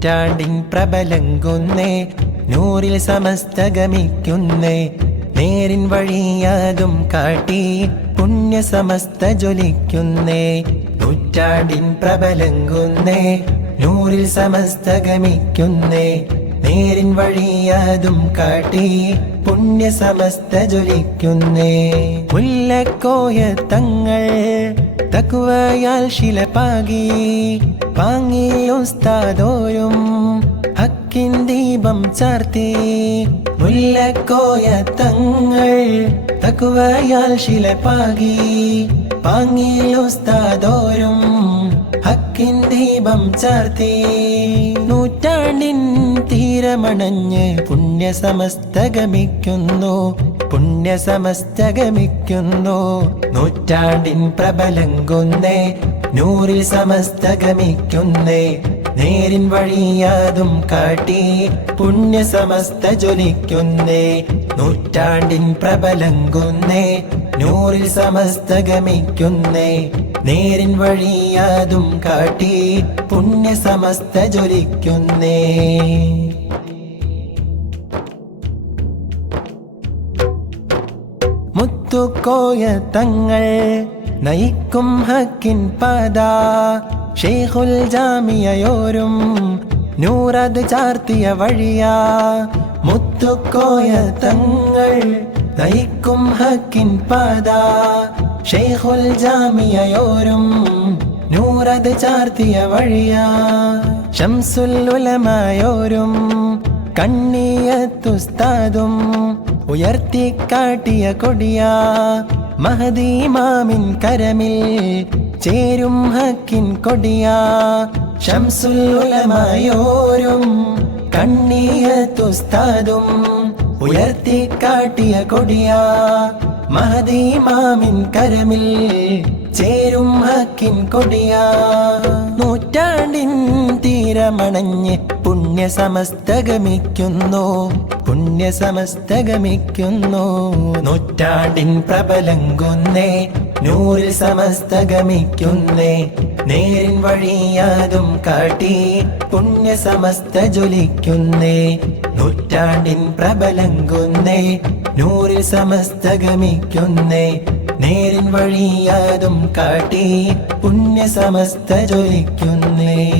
നൂറ്റാണ്ടിൻ പ്രബലങ്കുന്നേ നൂറിൽ സമസ്തഗമിക്കുന്നേ. നേരിൻ വഴിയാതും കാട്ടി പുണ്യ സമസ്ത ജ്വലിക്കുന്നേ. നൂറ്റാണ്ടിൻ പ്രബലങ്കുന്നേ നൂറിൽ സമസ്തഗമിക്കുന്നേ. നേരിൻ വഴിയതും കാട്ടി പുണ്യ സമസ്ത ജ്വലിക്കുന്നേ. മുല്ലക്കോയ തങ്ങൾ തക്കുവയാൽ ശിലപാകി പാങ്ങിയുസ്താദോരും ഹക്കിൻ ദീപം ചാർത്തി. മുല്ലക്കോയ തങ്ങൾ തക്കുവയാൽ ശിലപാകി പാങ്ങിയുസ്താദോരും ഹക്കിൻ ദീപം ചാർത്തി. നൂറ്റാണ്ടിൻ തീരമണഞ്ഞ് പുണ്യ പുണ്യസമസ്തകമിക്കുന്നു പുണ്യ സമസ്തഗമിക്കുന്നു നൂറ്റാണ്ടിൻ പ്രബലങ്കുന്നേ നൂറിൽ സമസ്തകമിക്കുന്നേ നേരിൻ വഴിയാതും കാട്ടി പുണ്യ സമസ്ത ജ്വലിക്കുന്നേ. നൂറ്റാണ്ടിൻ പ്രബലങ്കുന്നേ നൂറിൽ സമസ്തഗമിക്കുന്നേ. നേരിൻ വഴിയാതും കാട്ടി പുണ്യ സമസ്ത ജ്വലിക്കുന്നേ. മുത്തുക്കോയ തങ്ങൾ നയിക്കും ഹക്കിൻ പാത. ഷെയ്ഖുൽ ജാമിയയോരും നൂറത് ചാർത്തിയ വഴിയാ. മുത്തുക്കോയ തങ്ങൾ നയിക്കും ഹക്കിൻ പാത. ഷെയ്ഖുൽ ജാമിയയോരും നൂറത് ചാർത്തിയ വഴിയാ. ഷംസുൽ ഉലമായോരും കണ്ണിയത്തുസ്താദും ഉയർത്തിക്കാട്ടിയ കൊടിയ. മഹദീമാമിൻ കരമിൽ ചേരും ഹക്കിൻ കൊടിയ. ഷംസുൽ ഉലമായോരും കണ്ണിയത്തുസ്താദും ഉയർത്തിക്കാട്ടിയ കൊടിയ മഹദീമാമിൻ കരമിൽ ചേരും ഹക്കിൻ കൊടിയ. നൂറ്റാണ്ടിൻ തീരമണഞ്ഞ് പുണ്യ സമസ്തഗമിക്കുന്നു പുണ്യ സമസ്തഗമിക്കുന്നു നൂറ്റാണ്ടിൻ പ്രബലങ്കുന്നേ നൂറിൽ സമസ്തഗമിക്കുന്നേ. നേരിൻ വഴിയാതും കാട്ടി പുണ്യ സമസ്ത ജ്വലിക്കുന്നേ. നൂറ്റാണ്ടിൻ പ്രബലങ്കുന്നേ നൂറിൽ സമസ്ത ഗമിക്കുന്നേ നേരിൻ വഴിയാതും കാട്ടി പുണ്യ സമസ്ത ജ്വലിക്കുന്നേ.